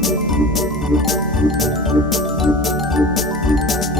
Thank you.